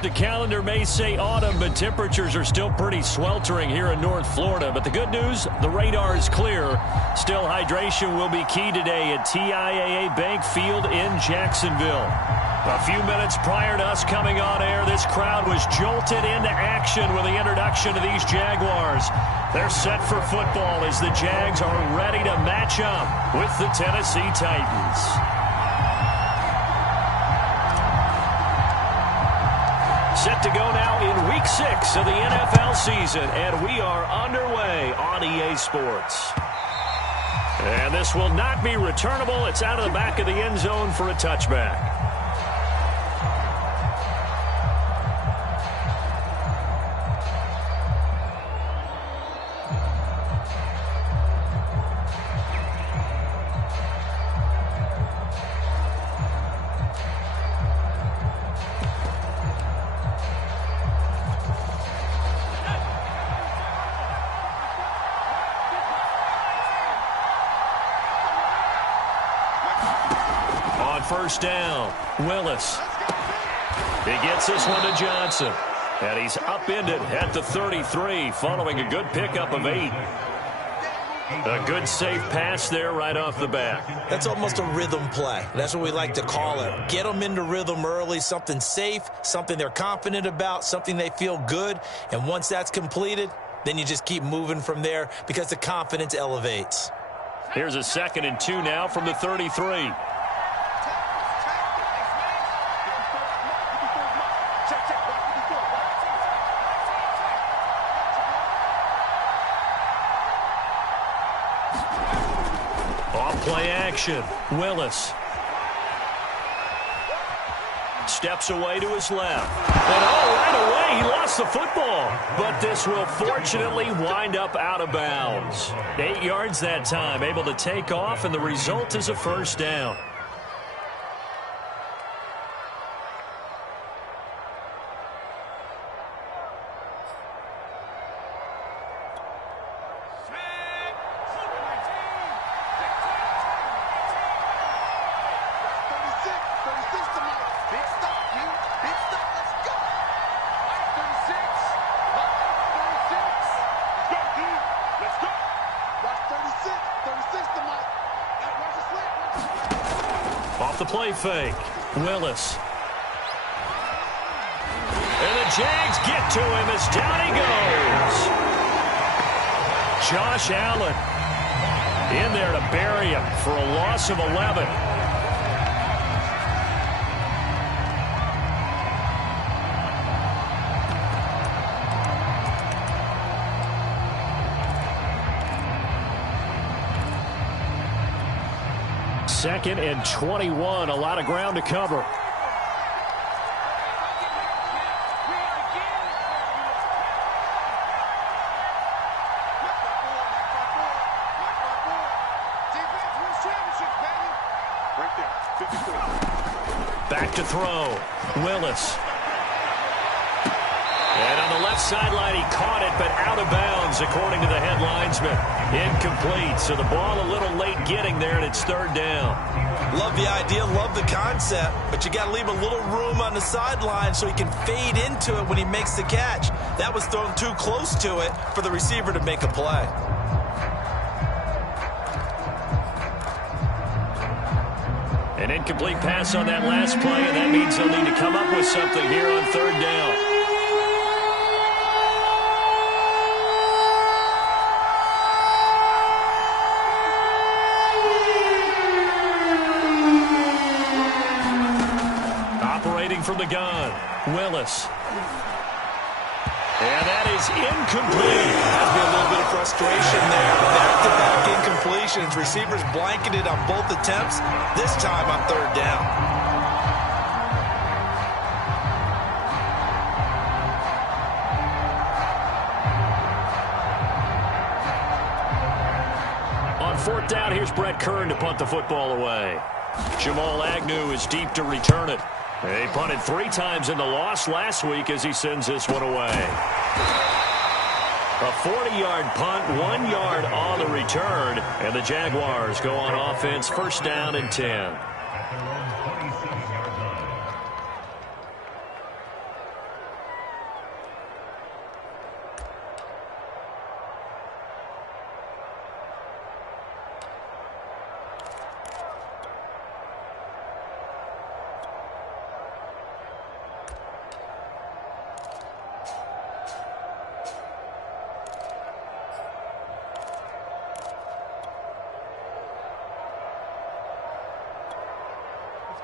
The calendar may say autumn, but temperatures are still pretty sweltering here in North Florida. But the good news, the radar is clear. Still, hydration will be key today at TIAA Bank Field in Jacksonville. A few minutes prior to us coming on air, this crowd was jolted into action with the introduction of these Jaguars. They're set for football as the Jags are ready to match up with the Tennessee Titans. Set to go now in Week 6 of the NFL season, and we are underway on EA Sports. And this will not be returnable. It's out of the back of the end zone for a touchback. First down, Willis. He gets this one to Johnson. And he's upended at the 33 following a good pickup of 8. A good safe pass there right off the bat. That's almost a rhythm play. That's what we like to call it. Get them into rhythm early, something safe, something they're confident about, something they feel good. And once that's completed, then you just keep moving from there because the confidence elevates. Here's a 2nd and 2 now from the 33. Play action. Willis steps away to his left. And right away, he lost the football. But this will fortunately wind up out of bounds. 8 yards that time, able to take off, and the result is a first down. The play fake. Willis. And the Jags get to him as down he goes. Josh Allen in there to bury him for a loss of 11. Second and 21, a lot of ground to cover. Back to throw. Willis. And on the left sideline, he caught it, but out of bounds, according to the head linesman. Incomplete, so the ball a little late getting there, and it's 3rd down. Love the idea, love the concept, but you got to leave a little room on the sideline so he can fade into it when he makes the catch. That was thrown too close to it for the receiver to make a play. An incomplete pass on that last play, and that means they'll need to come up with something here on 3rd down. From the gun, Willis. And that is incomplete. Has been a little bit of frustration there. Back-to-back incompletions. Receivers blanketed on both attempts, this time on 3rd down. On 4th down, here's Brett Kern to punt the football away. Jamal Agnew is deep to return it. He punted 3 times in the loss last week as he sends this one away. A 40-yard punt, 1 yard on the return, and the Jaguars go on offense, 1st down and 10.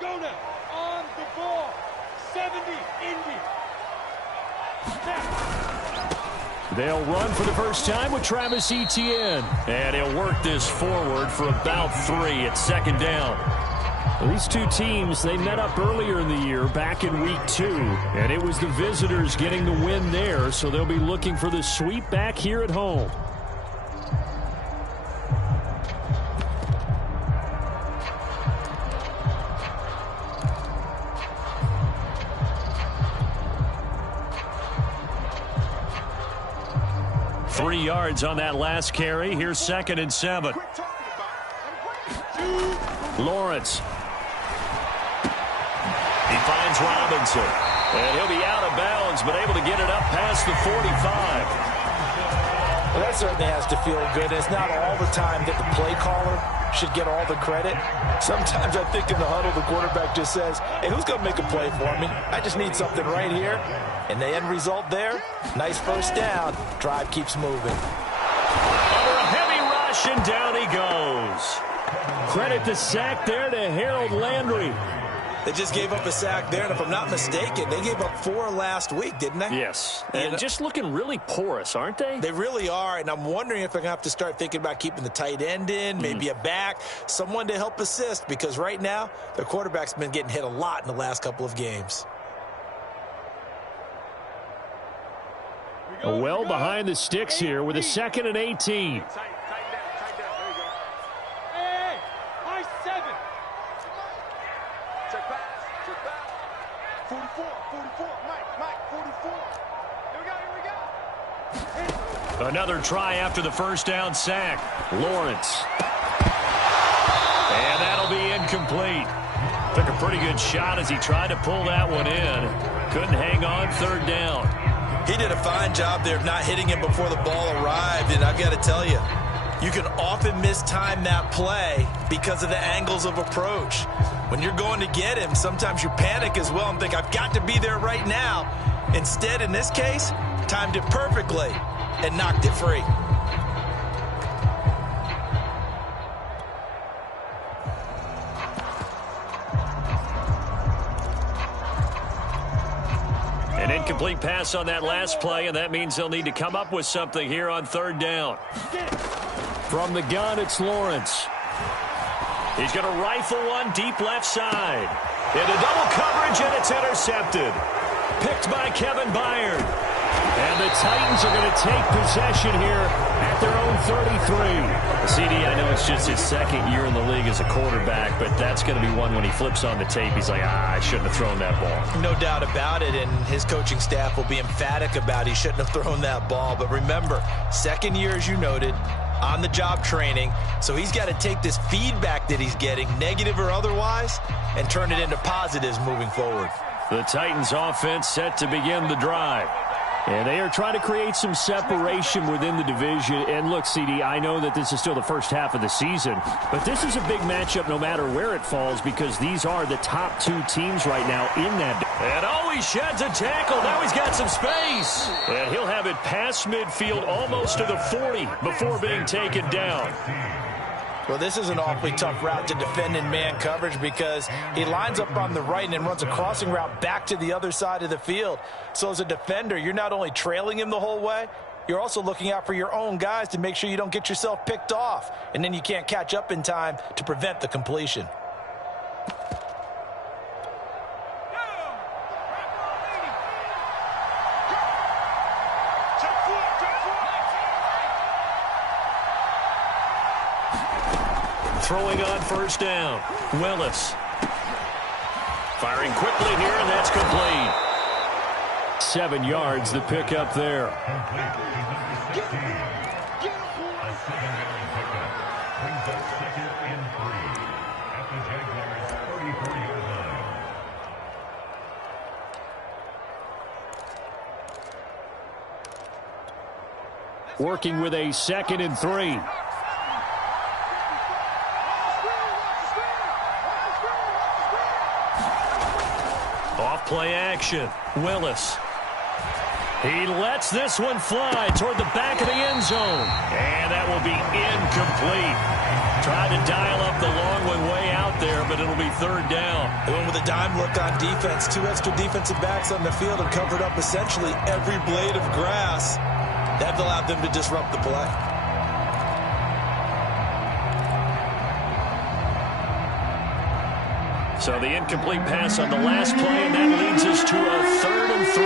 Go now. On the ball. 70, Indy. They'll run for the first time with Travis Etienne. And he'll work this forward for about 3 at second down. Well, these two teams, they met up earlier in the year, back in week 2. And it was the visitors getting the win there, so they'll be looking for the sweep back here at home. Three yards on that last carry. Here's 2nd and 7. Lawrence. He finds Robinson. And he'll be out of bounds, but able to get it up past the 45. Well, that certainly has to feel good. It's not all the time that the play caller should get all the credit. Sometimes I think in the huddle, the quarterback just says, hey, who's going to make a play for me? I just need something right here. And the end result there, nice first down. Drive keeps moving. Under a heavy rush, and down he goes. Credit the sack there to Harold Landry. They just gave up a sack there, and if I'm not mistaken, they gave up 4 last week, didn't they? Yes, and just looking really porous, aren't they? They really are, and I'm wondering if they're going to have to start thinking about keeping the tight end in, maybe a back, someone to help assist, because right now, their quarterback's been getting hit a lot in the last couple of games. Well behind the sticks here with a 2nd and 18. Another try after the first down sack. Lawrence. And that'll be incomplete. Took a pretty good shot as he tried to pull that one in. Couldn't hang on, 3rd down. He did a fine job there of not hitting him before the ball arrived, and I've got to tell you, you can often mistime that play because of the angles of approach. When you're going to get him, sometimes you panic as well and think, I've got to be there right now. Instead, in this case, timed it perfectly and knocked it free. An incomplete pass on that last play, and that means they'll need to come up with something here on 3rd down. From the gun, it's Lawrence. He's going to rifle one deep left side. Into double coverage, and it's intercepted. Picked by Kevin Byard. And the Titans are going to take possession here at their own 33. CD, I know it's just his 2nd year in the league as a quarterback, but that's going to be one when he flips on the tape, he's like, I shouldn't have thrown that ball. No doubt about it, and his coaching staff will be emphatic about he shouldn't have thrown that ball. But remember, 2nd year, as you noted, on-the-job training, so he's got to take this feedback that he's getting, negative or otherwise, and turn it into positives moving forward. The Titans offense set to begin the drive. And they are trying to create some separation within the division. And look, CD, I know that this is still the first half of the season, but this is a big matchup no matter where it falls because these are the top 2 teams right now in that. And he sheds a tackle. Now he's got some space. And he'll have it past midfield almost to the 40 before being taken down. Well, this is an awfully tough route to defend in man coverage because he lines up on the right and then runs a crossing route back to the other side of the field. So as a defender, you're not only trailing him the whole way, you're also looking out for your own guys to make sure you don't get yourself picked off. And then you can't catch up in time to prevent the completion. Throwing on first down. Willis. Firing quickly here, and that's complete. 7 yards, the pickup there. Working with a 2nd and 3. Off play action. Willis. He lets this one fly toward the back of the end zone. And that will be incomplete. Tried to dial up the long one way out there, but it'll be third down. They went with a dime look on defense. 2 extra defensive backs on the field and covered up essentially every blade of grass. That allowed them to disrupt the play. So the incomplete pass on the last play, and that leads us to a 3rd and 3.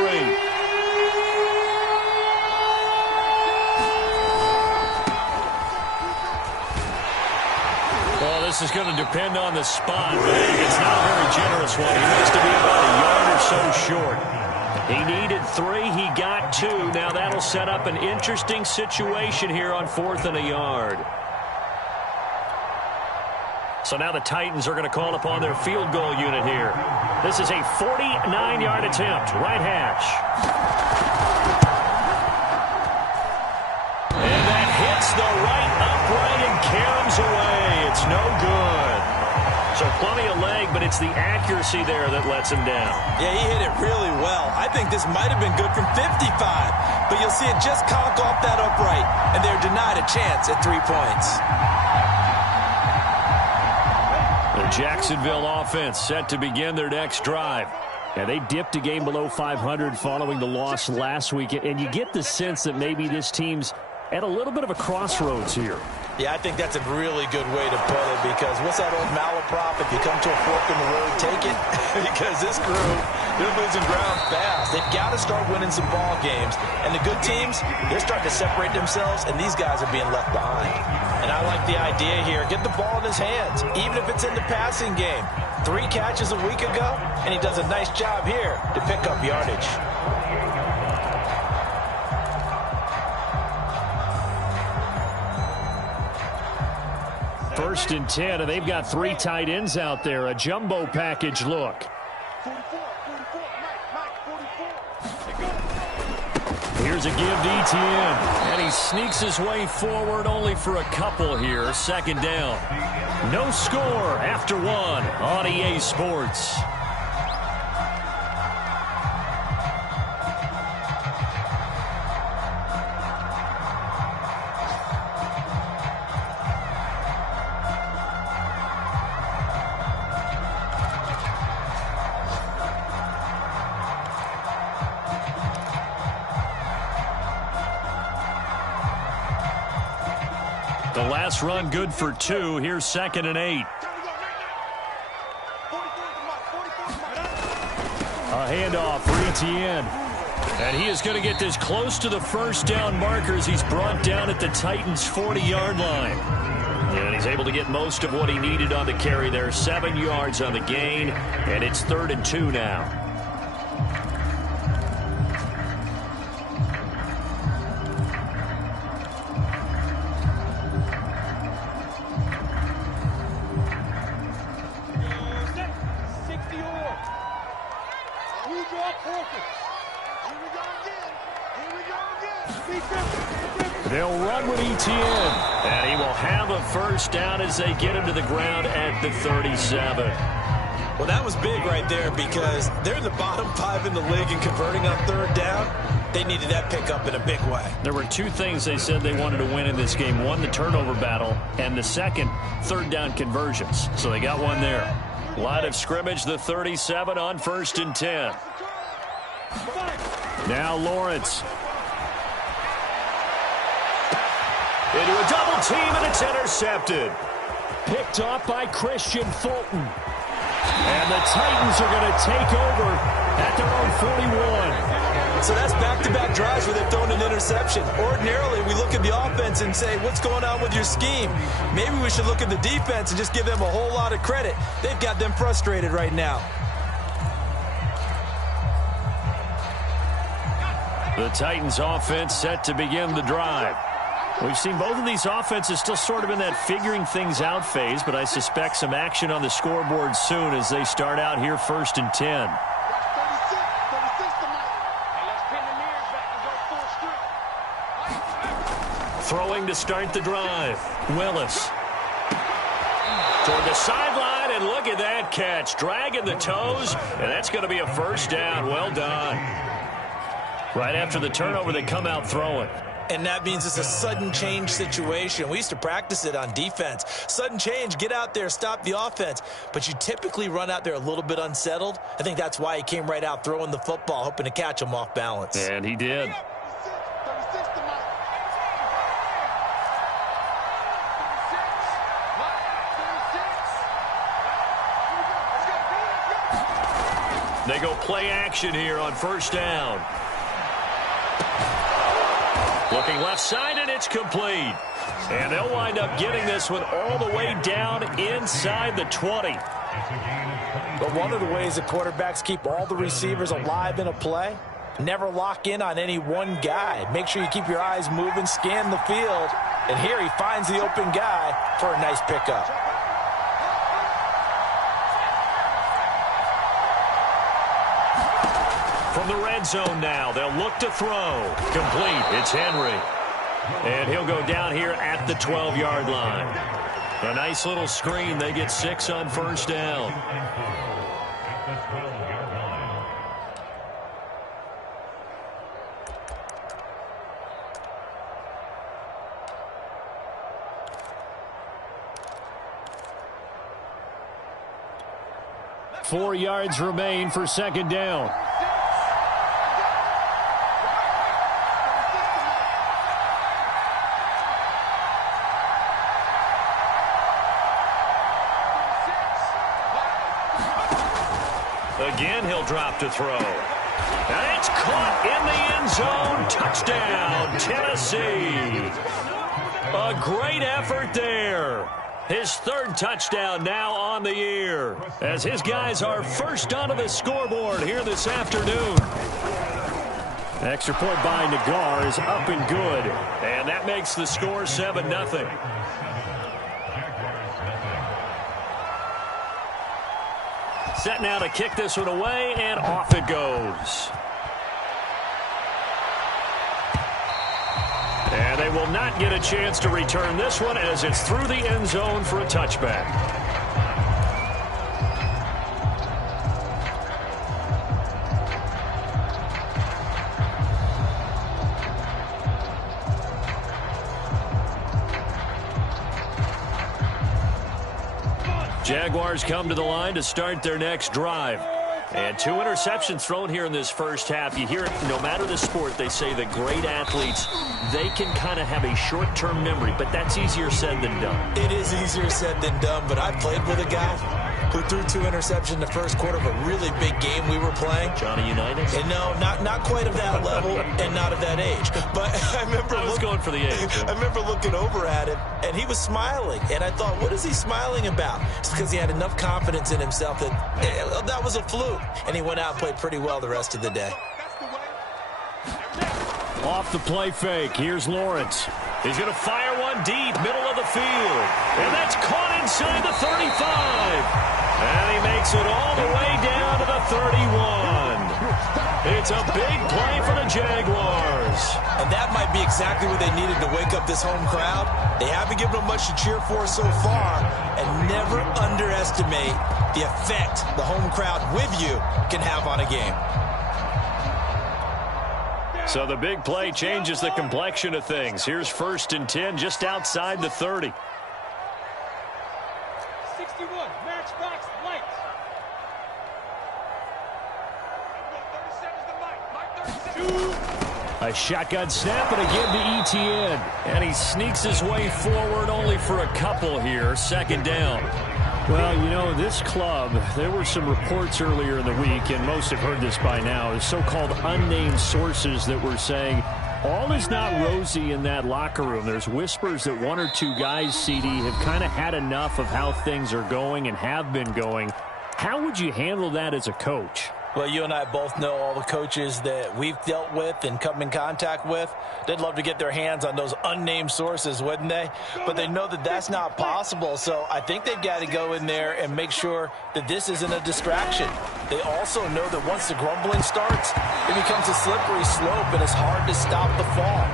Well, this is going to depend on the spot, but it's not a very generous one. He needs to be about a yard or so short. He needed 3. He got 2. Now that'll set up an interesting situation here on 4th and a yard. So now the Titans are going to call upon their field goal unit here. This is a 49-yard attempt, right hash. And that hits the right upright and caroms away. It's no good. So plenty of leg, but it's the accuracy there that lets him down. Yeah, he hit it really well. I think this might have been good from 55, but you'll see it just conk off that upright, and they're denied a chance at 3 points. The Jacksonville offense set to begin their next drive. Yeah, they dipped a game below 500 following the loss last week, and you get the sense that maybe this team's at a little bit of a crossroads here. Yeah, I think that's a really good way to put it, because what's that old malaprop? If you come to a fork in the road, take it. Because this crew, they're losing ground fast. They've got to start winning some ball games. And the good teams, they're starting to separate themselves, and these guys are being left behind. And I like the idea here. Get the ball in his hands, even if it's in the passing game. 3 catches a week ago, and he does a nice job here to pick up yardage. First and 10, and they've got 3 tight ends out there. A jumbo package look. 44, Mike, 44. Here's a give to Etienne. And he sneaks his way forward only for a couple here. 2nd down. No score after 1 on EA Sports. The last run good for 2. Here's 2nd and 8. A handoff for Etienne. And he is going to get this close to the first down markers. He's brought down at the Titans' 40-yard line. And he's able to get most of what he needed on the carry there. 7 yards on the gain. And it's 3rd and 2 now. They'll run with Etienne, and he will have a first down as they get him to the ground at the 37. Well, that was big right there, because they're in the bottom 5 in the league and converting on 3rd down. They needed that pickup in a big way. There were 2 things they said they wanted to win in this game. 1, the turnover battle, and the second, 3rd down conversions. So they got one there. Line of scrimmage, the 37 on 1st and 10. Now Lawrence. Into a double team, and it's intercepted. Picked off by Christian Fulton. And the Titans are going to take over at their own 41. So that's back-to-back drives where they've thrown an interception. Ordinarily, we look at the offense and say, what's going on with your scheme? Maybe we should look at the defense and just give them a whole lot of credit. They've got them frustrated right now. The Titans offense set to begin the drive. We've seen both of these offenses still sort of in that figuring things out phase, but I suspect some action on the scoreboard soon as they start out here 1st and 10. Throwing to start the drive. Willis. Toward the sideline, and look at that catch. Dragging the toes, and that's going to be a first down. Well done. Right after the turnover, they come out throwing. And that means it's a sudden change situation. We used to practice it on defense. Sudden change, get out there, stop the offense. But you typically run out there a little bit unsettled. I think that's why he came right out throwing the football, hoping to catch him off balance. And he did. They go play action here on first down. Looking left side, and it's complete. And they'll wind up getting this one all the way down inside the 20. But one of the ways that quarterbacks keep all the receivers alive in a play, never lock in on any one guy. Make sure you keep your eyes moving, scan the field. And here he finds the open guy for a nice pickup. From the red zone now, they'll look to throw. Complete. It's Henry. And he'll go down here at the 12-yard line. A nice little screen. They get 6 on first down. Four yards remain for second down. Again, he'll drop to throw. And it's caught in the end zone. Touchdown, Tennessee. A great effort there. His third touchdown now on the year, as his guys are first onto the scoreboard here this afternoon. Extra point by Nagar is up and good. And that makes the score 7-0. Set now to kick this one away, and off it goes. And they will not get a chance to return this one as it's through the end zone for a touchback. Jaguars come to the line to start their next drive. And 2 interceptions thrown here in this first half. You hear it, no matter the sport, they say that great athletes, they can kind of have a short-term memory, but that's easier said than done. It is easier said than done, but I played with a guy who threw 2 interceptions in the first quarter of a really big game we were playing. Johnny Unitas? And no, not quite of that level and not of that age. But I remember going for the age. I remember looking over at him, and he was smiling. And I thought, what is he smiling about? It's because he had enough confidence in himself that that was a fluke. And he went out and played pretty well the rest of the day. Off the play fake, here's Lawrence. He's going to fire one deep, middle of the field. And that's caught inside the 35. And he makes it all the way down to the 31. It's a big play for the Jaguars. And that might be exactly what they needed to wake up this home crowd. They haven't given them much to cheer for so far. And never underestimate the effect the home crowd with you can have on a game. So the big play changes the complexion of things. Here's 1st and 10 just outside the 30. 61, matchbox lights. 37's the mic. Mike 37. A shotgun snap and again to Etienne. And he sneaks his way forward only for a couple here. 2nd down. Well, you know, this club, there were some reports earlier in the week, and most have heard this by now, the so-called unnamed sources that were saying all is not rosy in that locker room. There's whispers that 1 or 2 guys, CD, have kind of had enough of how things are going and have been going. How would you handle that as a coach? Well, you and I both know all the coaches that we've dealt with and come in contact with. They'd love to get their hands on those unnamed sources, wouldn't they? But they know that that's not possible, so I think they've got to go in there and make sure that this isn't a distraction. They also know that once the grumbling starts, it becomes a slippery slope and it's hard to stop the fall.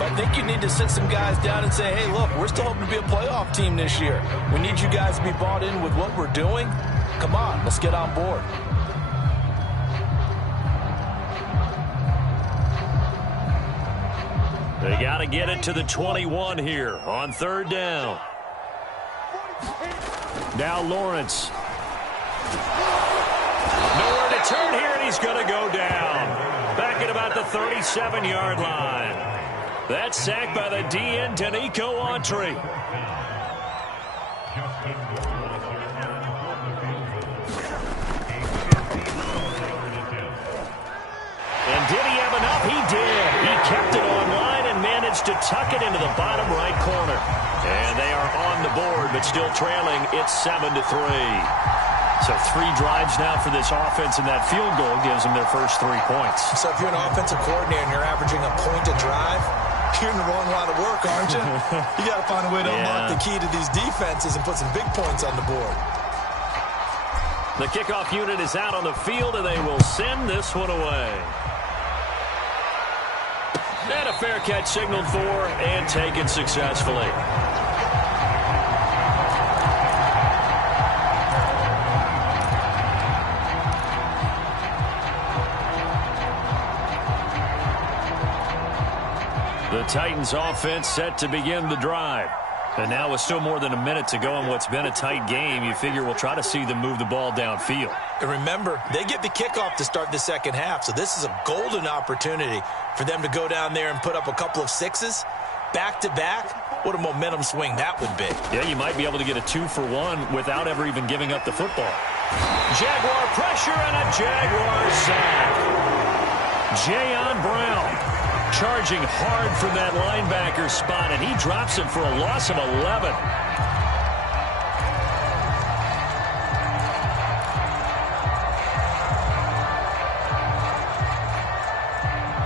But I think you need to sit some guys down and say, hey, look, we're still hoping to be a playoff team this year. We need you guys to be bought in with what we're doing. Come on, let's get on board. They got to get it to the 21 here on third down. Now Lawrence. Nowhere to turn here, and he's going to go down. Back at about the 37-yard line. That's sacked by the DN, Danico Autry. And did he have enough? He did. He kept it online and managed to tuck it into the bottom right corner. And they are on the board, but still trailing. It's 7-3. So 3 drives now for this offense, and that field goal gives them their first 3 points. So if you're an offensive coordinator and you're averaging a point a drive, you're in the wrong line of work, aren't you? You got to find a way to unlock the key to these defenses and put some big points on the board. The kickoff unit is out on the field, and they will send this one away. And a fair catch signaled for and taken successfully. The Titans offense set to begin the drive. And now with still more than a minute to go in what's been a tight game, you figure we'll try to see them move the ball downfield. And remember, they get the kickoff to start the second half, so this is a golden opportunity for them to go down there and put up a couple of sixes back-to-back. What a momentum swing that would be. Yeah, you might be able to get a 2-for-1 without ever even giving up the football. Jaguar pressure and a Jaguar sack. Jayon Brown charging hard from that linebacker spot, and he drops it for a loss of 11.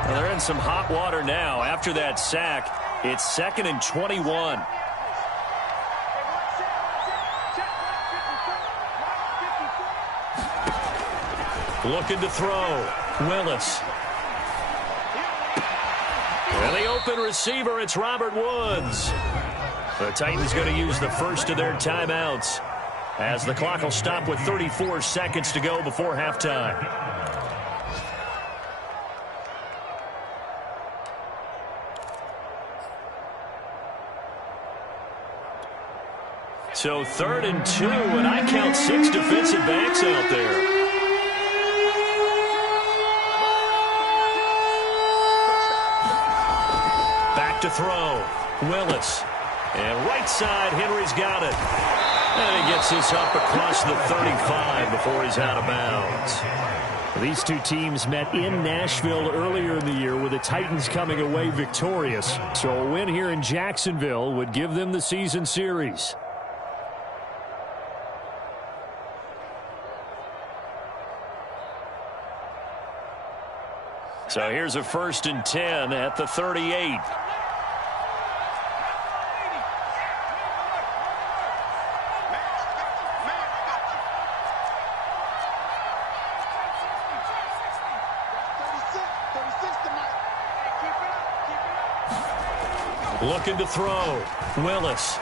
Well, they're in some hot water now. After that sack, it's 2nd and 21. Looking to throw. Willis. And the open receiver, it's Robert Woods. The Titans going to use the first of their timeouts as the clock will stop with 34 seconds to go before halftime. So 3rd and 2, and I count 6 defensive backs out there. To throw. Willis. And right side, Henry's got it. And he gets this up across the 35 before he's out of bounds. These two teams met in Nashville earlier in the year with the Titans coming away victorious. So a win here in Jacksonville would give them the season series. So here's a 1st and 10 at the 38. Looking to throw. Willis.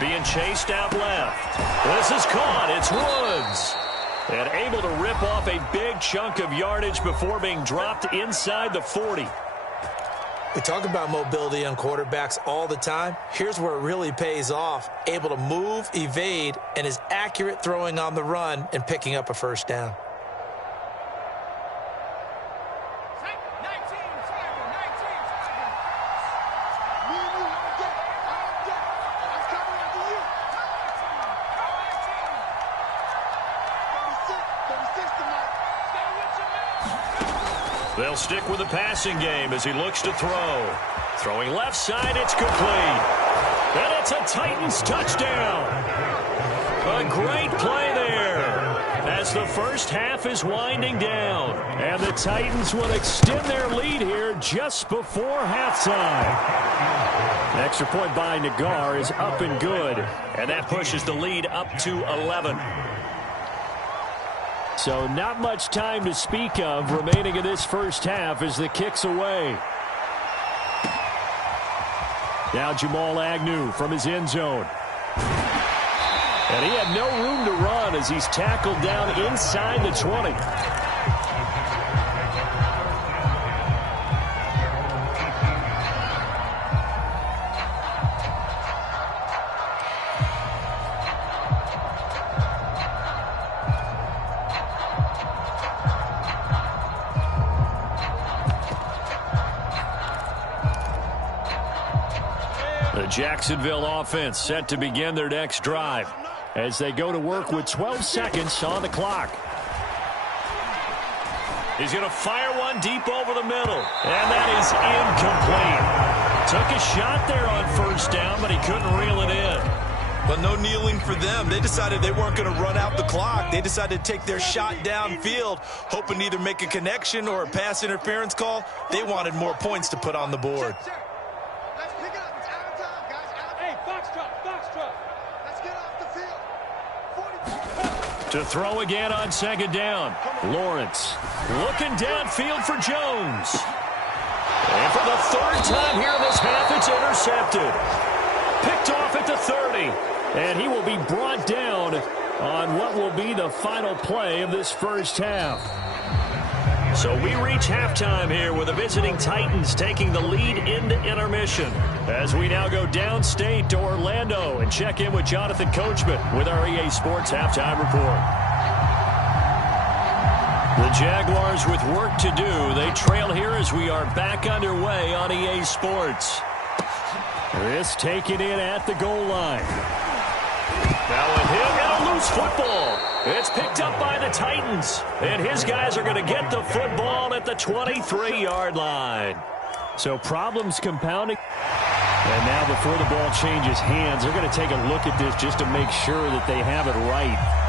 Being chased out left. This is caught. It's Woods. And able to rip off a big chunk of yardage before being dropped inside the 40. We talk about mobility on quarterbacks all the time. Here's where it really pays off. Able to move, evade, and is accurate throwing on the run and picking up a first down. They'll stick with the passing game as he looks to throw. Throwing left side, it's complete. And it's a Titans touchdown. A great play there as the first half is winding down. And the Titans will extend their lead here just before halftime. An extra point by Nagar is up and good. And that pushes the lead up to 11. So not much time to speak of remaining in this first half as the kick's away. Now Jamal Agnew from his end zone. And he had no room to run as he's tackled down inside the 20. The Jacksonville offense set to begin their next drive as they go to work with 12 seconds on the clock. He's going to fire one deep over the middle, and that is incomplete. Took a shot there on first down, but he couldn't reel it in. But no kneeling for them. They decided they weren't going to run out the clock. They decided to take their shot downfield, hoping to either make a connection or a pass interference call. They wanted more points to put on the board. Let's pick it up. It's out of time, guys. Hey, box truck. Let's get off the field. 40. To throw again on second down. Lawrence looking downfield for Jones. And for the third time here in this half, it's intercepted. Picked off at the 30. And he will be brought down on what will be the final play of this first half. So we reach halftime here with the visiting Titans taking the lead into intermission. As we now go downstate to Orlando and check in with Jonathan Coachman with our EA Sports Halftime Report. The Jaguars with work to do. They trail here as we are back underway on EA Sports. This taken in at the goal line. Now with him and a loose football. It's picked up by the Titans. And his guys are going to get the football at the 23-yard line. So problems compounding. And now before the ball changes hands, they're going to take a look at this just to make sure that they have it right.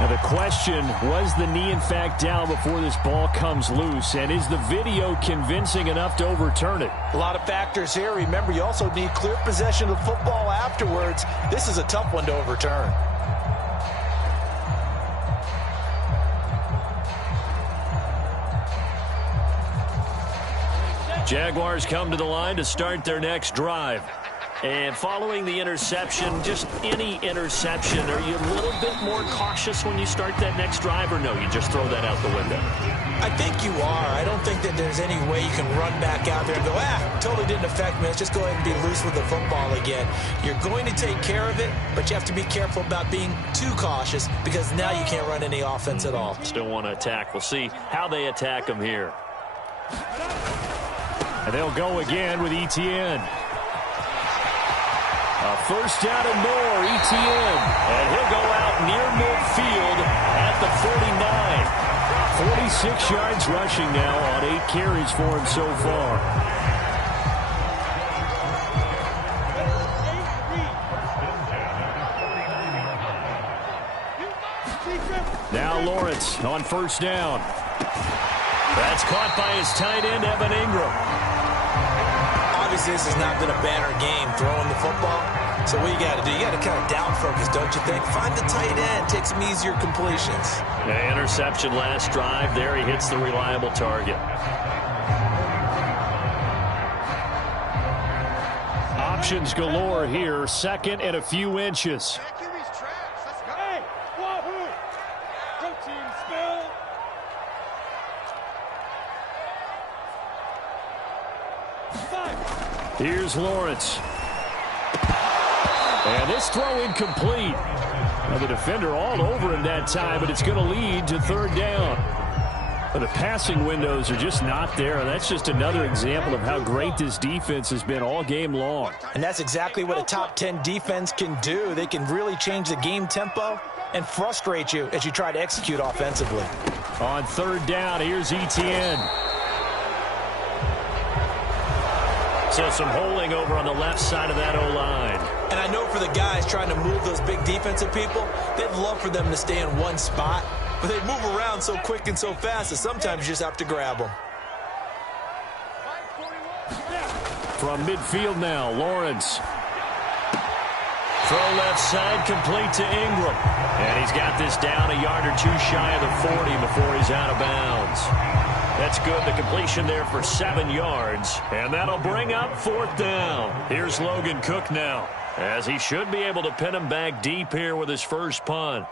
Now the question, was the knee in fact down before this ball comes loose? And is the video convincing enough to overturn it? A lot of factors here. Remember, you also need clear possession of football afterwards. This is a tough one to overturn. Jaguars come to the line to start their next drive. And following the interception, just any interception, are you a little bit more cautious when you start that next drive, or no, you just throw that out the window? I think you are. I don't think that there's any way you can run back out there and go, totally didn't affect me. Let's just go ahead and be loose with the football again. You're going to take care of it, but you have to be careful about being too cautious because now you can't run any offense at all. Still want to attack. We'll see how they attack them here. And they'll go again with Etienne. A first down and more, Etienne. And he'll go out near midfield at the 49. 46 yards rushing now on 8 carries for him so far. Now Lawrence on first down. That's caught by his tight end, Evan Ingram. Obviously, this has not been a banner game throwing the football. So what you got to do, you got to kind of down focus, don't you think? Find the tight end, take some easier completions. Interception last drive. There he hits the reliable target. Options galore here. Second and a few inches. Hey, wahoo! Protein spill. Here's Lawrence. And this throw incomplete. Now the defender all over him that time, but it's going to lead to third down. But the passing windows are just not there. That's just another example of how great this defense has been all game long. And that's exactly what a top 10 defense can do. They can really change the game tempo and frustrate you as you try to execute offensively. On third down, here's Etienne. So some holding over on the left side of that O-line. And I know for the guys trying to move those big defensive people, they'd love for them to stay in one spot. But they move around so quick and so fast that sometimes you just have to grab them. From midfield now, Lawrence. Throw left side, complete to Ingram. And he's got this down a yard or two shy of the 40 before he's out of bounds. That's good. The completion there for 7 yards. And that'll bring up fourth down. Here's Logan Cook now, as he should be able to pin him back deep here with his first punt.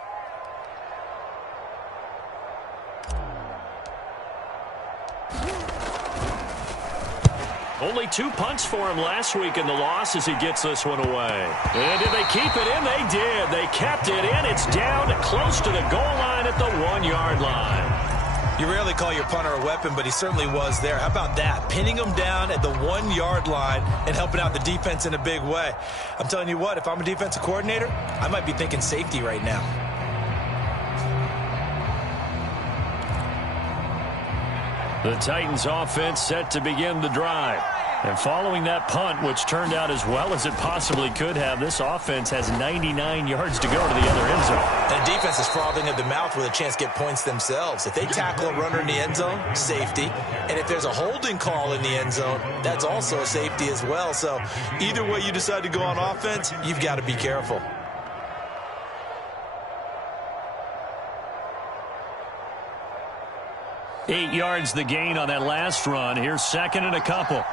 Only 2 punts for him last week in the loss as he gets this one away. And did they keep it in? They did. They kept it in. It's down close to the goal line at the 1-yard line. You rarely call your punter a weapon, but he certainly was there. How about that? Pinning him down at the 1-yard line and helping out the defense in a big way. I'm telling you what, if I'm a defensive coordinator, I might be thinking safety right now. The Titans offense set to begin the drive. And following that punt, which turned out as well as it possibly could have, this offense has 99 yards to go to the other end zone. And the defense is frothing at the mouth with a chance to get points themselves. If they tackle a runner in the end zone, safety. And if there's a holding call in the end zone, that's also a safety as well. So either way you decide to go on offense, you've got to be careful. Eight yards the gain on that last run. Here's second and a couple.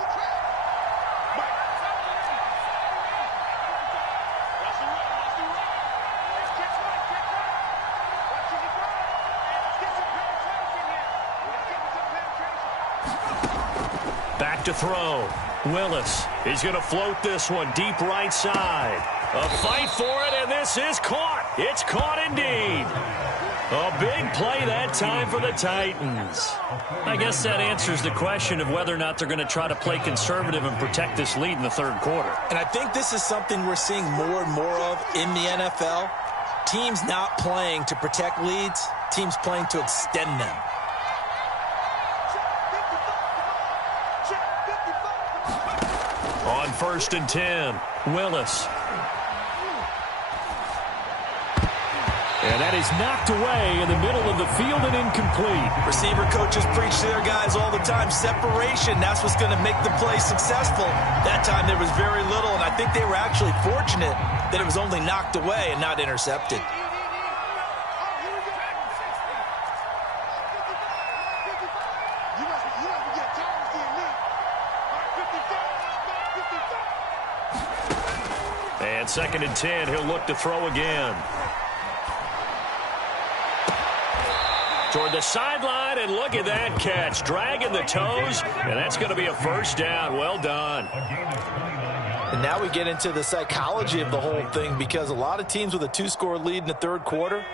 Back to throw. Willis. He's going to float this one deep right side. A fight for it, and this is caught. It's caught indeed. A big play that time for the Titans. I guess that answers the question of whether or not they're going to try to play conservative and protect this lead in the third quarter. And I think this is something we're seeing more and more of in the NFL. Teams not playing to protect leads, teams playing to extend them. On 1st and 10, Willis. And that is knocked away in the middle of the field and incomplete. Receiver coaches preach to their guys all the time. Separation, that's what's going to make the play successful. That time there was very little, and I think they were actually fortunate that it was only knocked away and not intercepted. And 2nd and 10, he'll look to throw again. Toward the sideline, and look at that catch. Dragging the toes, and that's going to be a first down. Well done. And now we get into the psychology of the whole thing, because a lot of teams with a 2-score lead in the third quarter,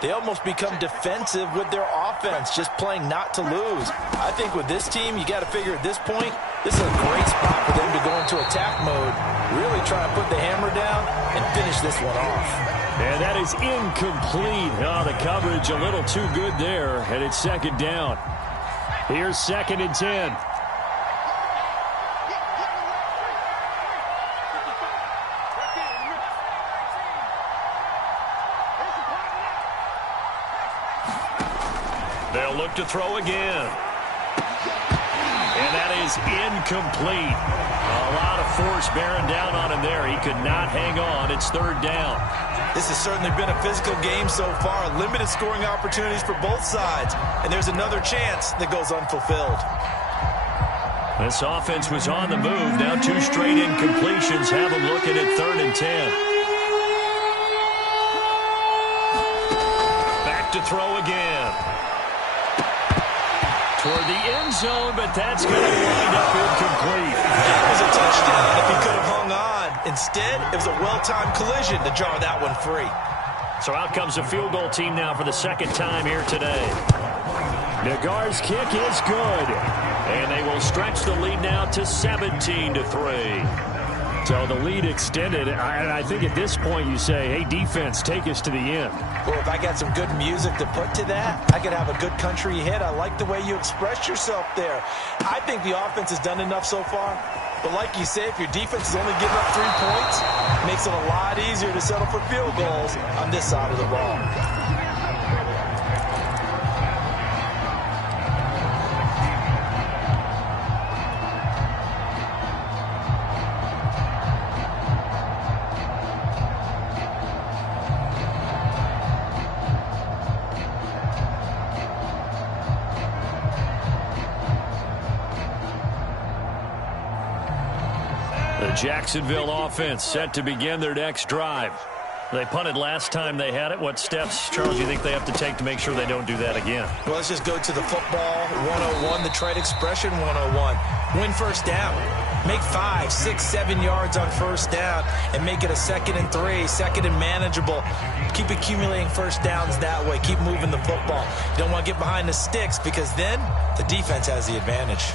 they almost become defensive with their offense, just playing not to lose. I think with this team, you got to figure at this point, this is a great spot for them to go into attack mode, really try to put the hammer down and finish this one off. And that is incomplete. Oh, the coverage a little too good there, and it's 2nd down. Here's 2nd and 10. They'll look to throw again. And that is incomplete. A lot of force bearing down on him there. He could not hang on. It's 3rd down. This has certainly been a physical game so far. Limited scoring opportunities for both sides. And there's another chance that goes unfulfilled. This offense was on the move. Now 2 straight incompletions have them looking at 3rd and 10. Back to throw again. Toward the end zone, but that's going to wind up incomplete. That was a touchdown if he could have hung on. Instead, it was a well-timed collision to jar that one free. So out comes a field goal team now for the 2nd time here today. Nagar's kick is good. And they will stretch the lead now to 17-3. So the lead extended. I think at this point you say, hey, defense, take us to the end. Well, if I got some good music to put to that, I could have a good country hit. I like the way you expressed yourself there. I think the offense has done enough so far. But like you say, if your defense is only giving up 3 points, it makes it a lot easier to settle for field goals on this side of the ball. Jacksonville offense set to begin their next drive. They punted last time they had it. What steps, Charles, do you think they have to take to make sure they don't do that again? Well, let's just go to the football 101, the trade expression 101. Win first down. Make 5, 6, 7 yards on first down and make it a 2nd and 3, 2nd and manageable. Keep accumulating first downs that way. Keep moving the football. You don't want to get behind the sticks because then the defense has the advantage.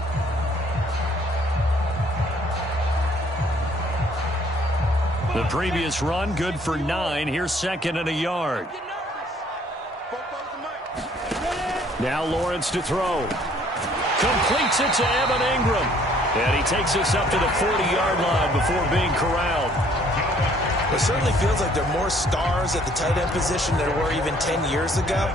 The previous run, good for 9. Here's 2nd and a yard. Now Lawrence to throw. Completes it to Evan Ingram. And he takes us up to the 40-yard line before being corralled. It certainly feels like there are more stars at the tight end position than there were even 10 years ago.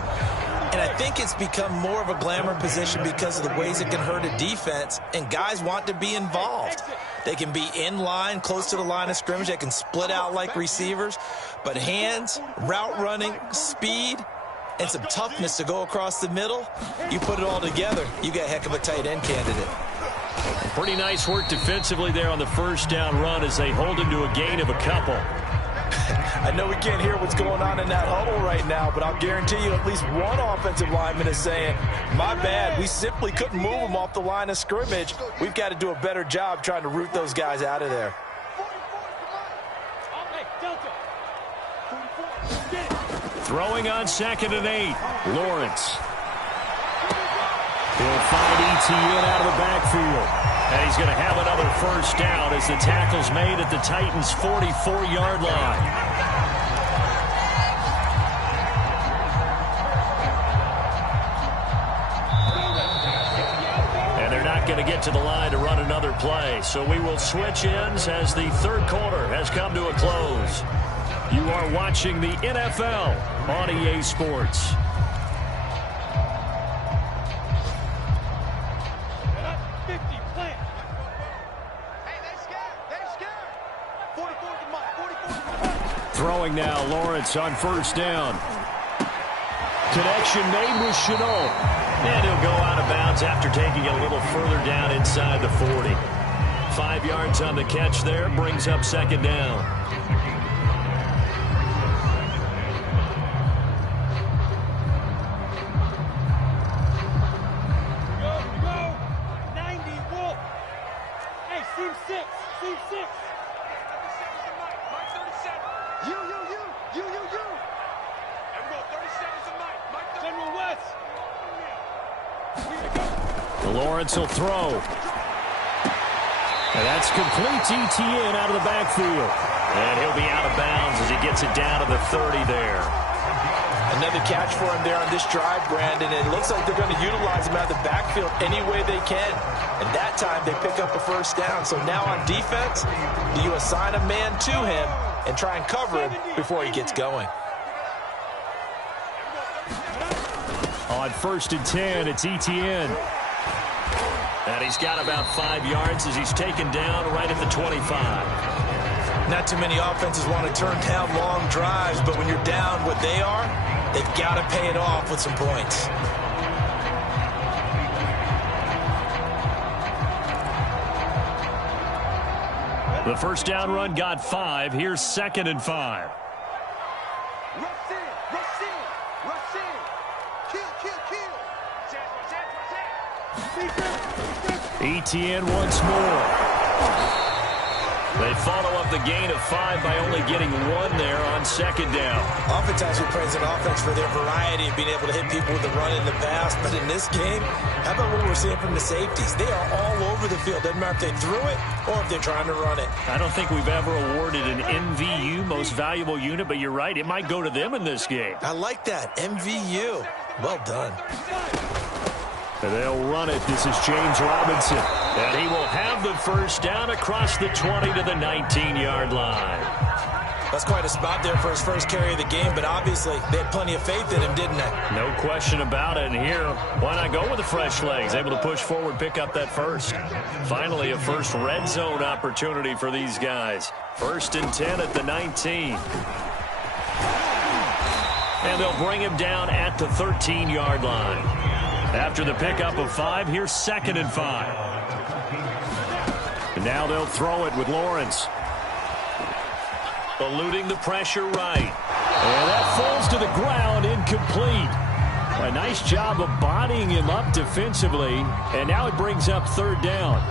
And I think it's become more of a glamour position because of the ways it can hurt a defense, and guys want to be involved. They can be in line, close to the line of scrimmage. They can split out like receivers. But hands, route running, speed, and some toughness to go across the middle, you put it all together, you got a heck of a tight end candidate. Pretty nice work defensively there on the first down run as they hold him to a gain of a couple. I know we can't hear what's going on in that huddle right now, but I'll guarantee you at least one offensive lineman is saying, my bad, we simply couldn't move them off the line of scrimmage. We've got to do a better job trying to root those guys out of there. Throwing on 2nd and 8. Lawrence. He'll find ETN out of the backfield. And he's going to have another first down as the tackle's made at the Titans' 44-yard line. And they're not going to get to the line to run another play. So we will switch ends as the third quarter has come to a close. You are watching the NFL on EA Sports. Throwing now, Lawrence on first down. Connection made with Chenault. And he'll go out of bounds after taking a little further down inside the 40. 5 yards on the catch there, brings up 2nd down. Lawrence will throw. And that's complete to ETN out of the backfield. And he'll be out of bounds as he gets it down to the 30 there. Another catch for him there on this drive, Brandon. It looks like they're going to utilize him out of the backfield any way they can. And that time they pick up a first down. So now on defense, do you assign a man to him and try and cover him before he gets going? On 1st and 10, it's ETN. And he's got about 5 yards as he's taken down right at the 25. Not too many offenses want to turn down long drives, but when you're down what they are, they've got to pay it off with some points. The first down run got 5. Here's 2nd and 5. ETN once more. They follow up the gain of 5 by only getting 1 there on 2nd down. Oftentimes we praise an offense for their variety of being able to hit people with the run and the pass, but in this game, how about what we're seeing from the safeties? They are all over the field. Doesn't matter if they threw it or if they're trying to run it. I don't think we've ever awarded an MVU, most valuable unit, but you're right, it might go to them in this game. I like that, MVU. Well done. And they'll run it. This is James Robinson. And he will have the first down across the 20 to the 19-yard line. That's quite a spot there for his first carry of the game, but obviously they had plenty of faith in him, didn't they? No question about it. And here, why not go with the fresh legs? Able to push forward, pick up that first. Finally, a first red zone opportunity for these guys. 1st and 10 at the 19. And they'll bring him down at the 13-yard line. After the pickup of 5, here's 2nd and 5. And now they'll throw it with Lawrence. Eluding the pressure right. And that falls to the ground, incomplete. A nice job of bodying him up defensively. And now it brings up 3rd down.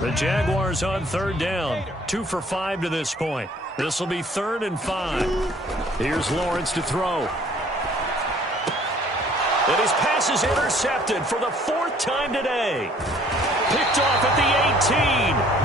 The Jaguars on 3rd down. 2 for 5 to this point. This will be 3rd and 5. Here's Lawrence to throw. And his pass is intercepted for the 4th time today. Picked off at the 18.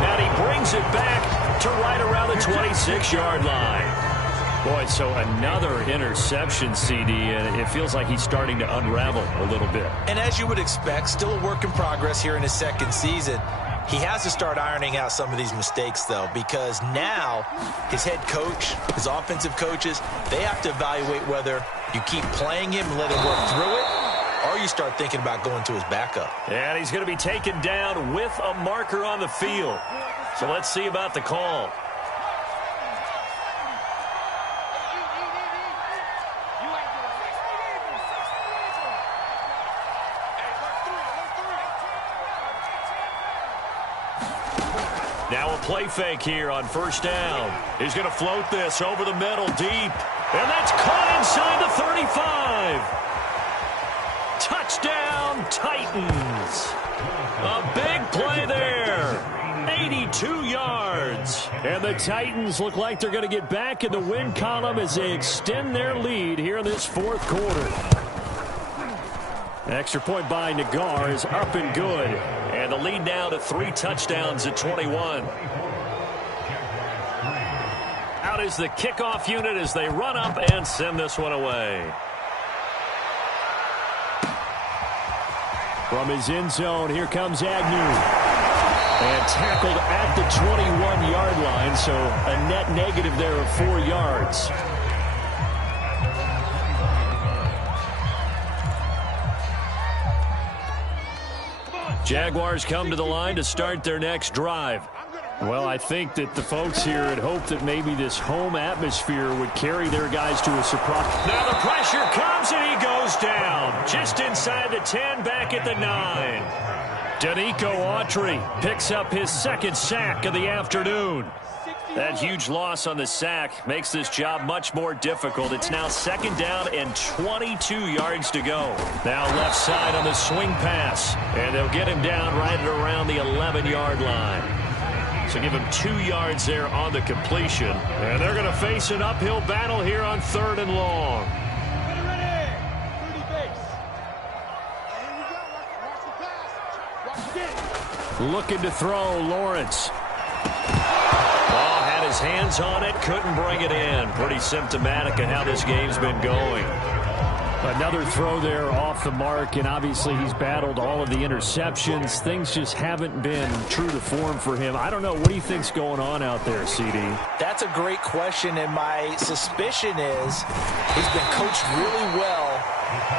And he brings it back to right around the 26-yard line. Boy, so another interception, CD, and it feels like he's starting to unravel a little bit. And as you would expect, still a work in progress here in his 2nd season. He has to start ironing out some of these mistakes, though, because now his head coach, his offensive coaches, they have to evaluate whether you keep playing him and let him work through it, or you start thinking about going to his backup. And he's going to be taken down with a marker on the field. So let's see about the call. Now a play fake here on 1st down. He's going to float this over the middle deep. And that's caught inside the 35. Touchdown, Titans. A big play there. 82 yards. And the Titans look like they're going to get back in the win column as they extend their lead here in this 4th quarter. Extra point by Nagar is up and good. And the lead now to 3 touchdowns at 21. Out is the kickoff unit as they run up and send this one away. From his end zone, here comes Agnew. And tackled at the 21-yard line, so a net negative there of 4 yards. Jaguars come to the line to start their next drive. Well, I think that the folks here had hoped that maybe this home atmosphere would carry their guys to a surprise. Now the pressure comes and he goes down. Just inside the 10, back at the 9. Danico Autry picks up his 2nd sack of the afternoon. That huge loss on the sack makes this job much more difficult. It's now 2nd down and 22 yards to go. Now left side on the swing pass. And they'll get him down right at around the 11-yard line. So give him 2 yards there on the completion. And they're going to face an uphill battle here on 3rd and long. Looking to throw, Lawrence. Ball had his hands on it, couldn't bring it in. Pretty symptomatic of how this game's been going. Another throw there off the mark, and obviously he's battled all of the interceptions. Things just haven't been true to form for him. I don't know. What do you think's going on out there, CD? That's a great question, and my suspicion is he's been coached really well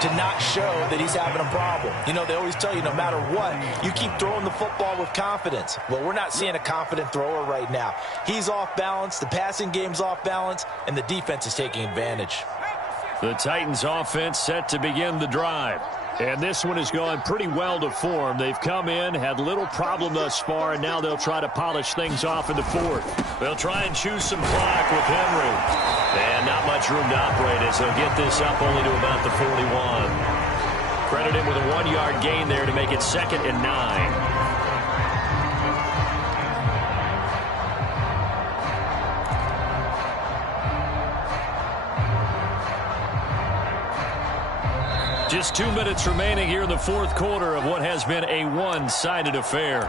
to not show that he's having a problem. You know, they always tell you no matter what, you keep throwing the football with confidence. Well, we're not seeing a confident thrower right now. He's off balance, the passing game's off balance, and the defense is taking advantage. The Titans offense set to begin the drive. And this one has gone pretty well to form. They've come in, had little problem thus far, and now they'll try to polish things off in the 4th. They'll try and choose some clock with Henry. And not much room to operate as they'll get this up only to about the 41. Credit him with a 1-yard gain there to make it 2nd and 9. Just 2 minutes remaining here in the 4th quarter of what has been a one-sided affair.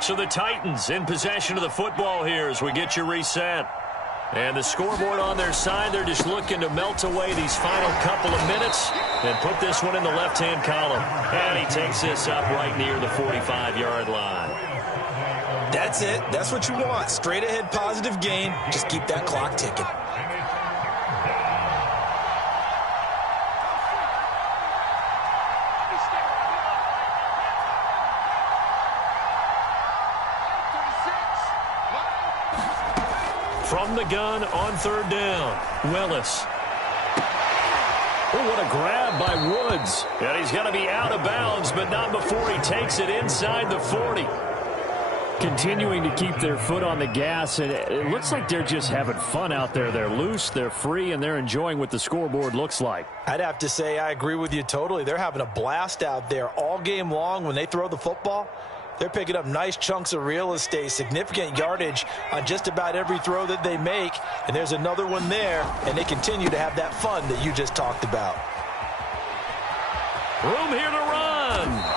So the Titans in possession of the football here as we get you reset. And the scoreboard on their side, they're just looking to melt away these final couple of minutes and put this one in the left-hand column. And he takes this up right near the 45-yard line. That's it. That's what you want. Straight ahead positive gain. Just keep that clock ticking. From the gun on 3rd down, Willis. Oh, what a grab by Woods. And he's going to be out of bounds, but not before he takes it inside the 40. continuing to keep their foot on the gas, and it looks like they're just having fun out there. They're loose, they're free, and they're enjoying what the scoreboard looks like. I'd have to say I agree with you totally. They're having a blast out there all game long. When they throw the football, they're picking up nice chunks of real estate, significant yardage on just about every throw that they make, and there's another one there, and they continue to have that fun that you just talked about. Room here to run.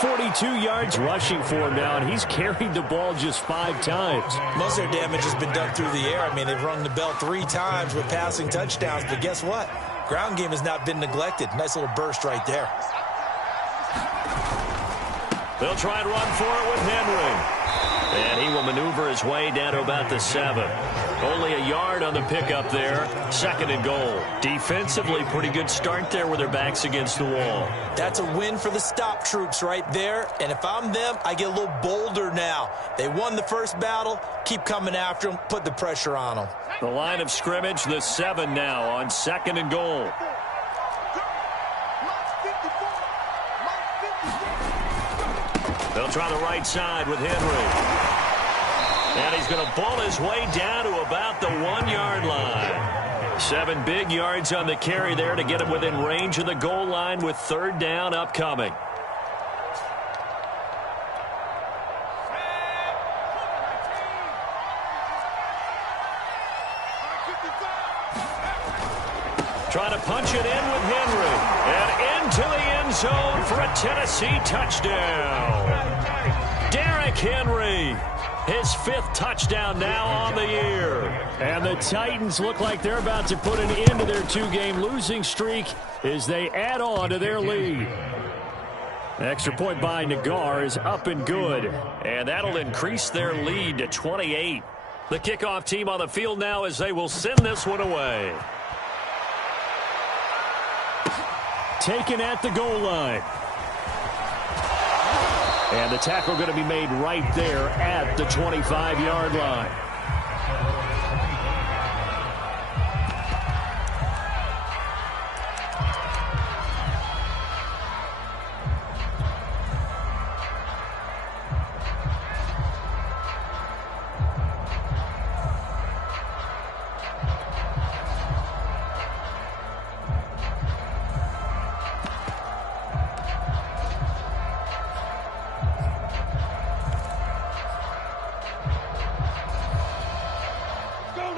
42 yards rushing for him now, and he's carried the ball just 5 times. Most of their damage has been done through the air. I mean, they've rung the bell 3 times with passing touchdowns, but guess what? Ground game has not been neglected. Nice little burst right there. They'll try and run for it with Henry. And he will maneuver his way down to about the 7. Only a yard on the pickup there. 2nd and goal. Defensively, pretty good start there with their backs against the wall. That's a win for the stop troops right there. And if I'm them, I get a little bolder now. They won the first battle. Keep coming after them. Put the pressure on them. The line of scrimmage, the 7 now on 2nd and goal. They'll try the right side with Henry. And he's going to ball his way down to about the 1-yard line. 7 big yards on the carry there to get him within range of the goal line with 3rd down upcoming. Trying to punch it in with Henry. And into the end zone for a Tennessee touchdown. Derrick Henry. His 5th touchdown now on the year. And the Titans look like they're about to put an end to their 2-game losing streak as they add on to their lead. An extra point by Nagar is up and good. And that'll increase their lead to 28. The kickoff team on the field now as they will send this one away. Taken at the goal line. And the tackle going to be made right there at the 25-yard line.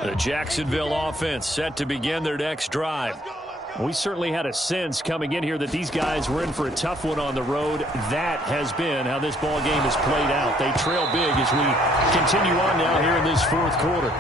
The Jacksonville offense set to begin their next drive. We certainly had a sense coming in here that these guys were in for a tough one on the road. That has been how this ball game has played out. They trail big as we continue on now here in this 4th quarter.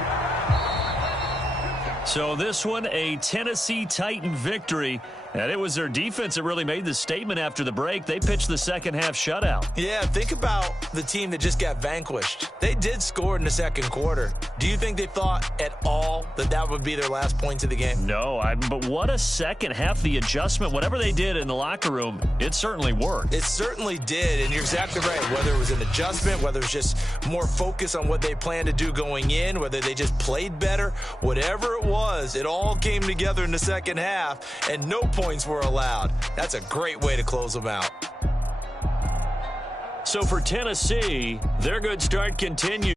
So this one, a Tennessee Titan victory. And it was their defense that really made the statement after the break. They pitched the 2nd half shutout. Yeah, think about the team that just got vanquished. They did score in the 2nd quarter. Do you think they thought at all that that would be their last points of the game? No, but what a 2nd half. The adjustment, whatever they did in the locker room, it certainly worked. It certainly did, and you're exactly right. Whether it was an adjustment, whether it was just more focus on what they planned to do going in, whether they just played better, whatever it was, it all came together in the 2nd half, and no points were allowed. That's a great way to close them out. So for Tennessee, their good start continues.